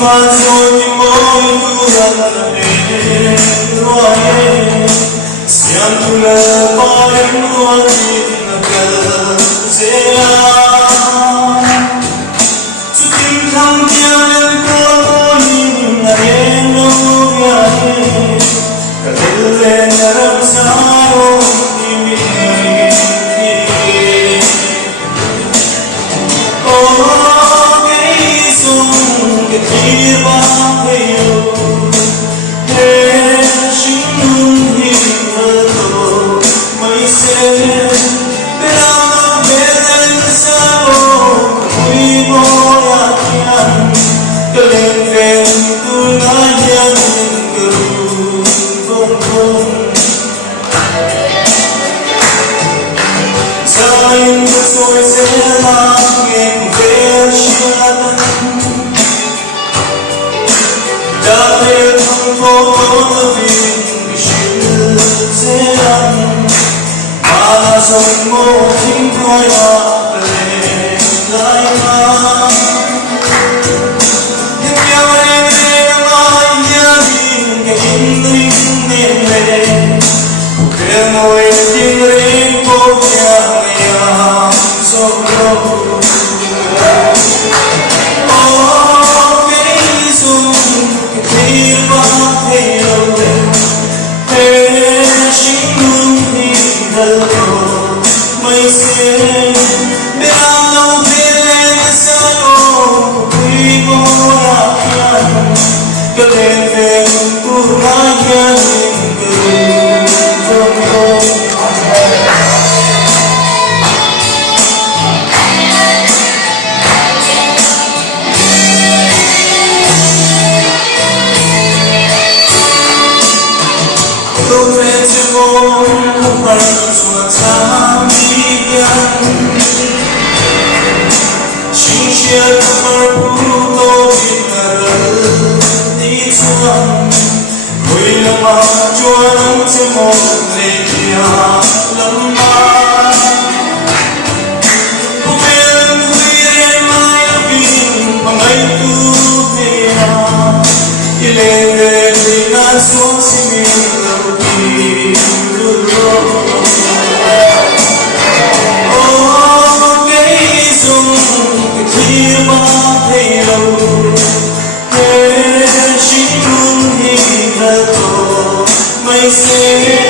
qua rồi thì mỗi thu gần đến rồi xem tu là có đến luôn thì là cần dễ chút tim thăng theo đến có nhìn là em đâu vậy cả thế lên là làm sao thì mình che ti bacio e shinun hito mai se perando beden sabo kui moya kian kalen ven tu na yan guru bom bom sain soi se la ngen ver shiatan Dale un poco de vida, serán malas son motivos para la imagen. Y mi abuela María que indriñe, que no entiende por qué había solo. Say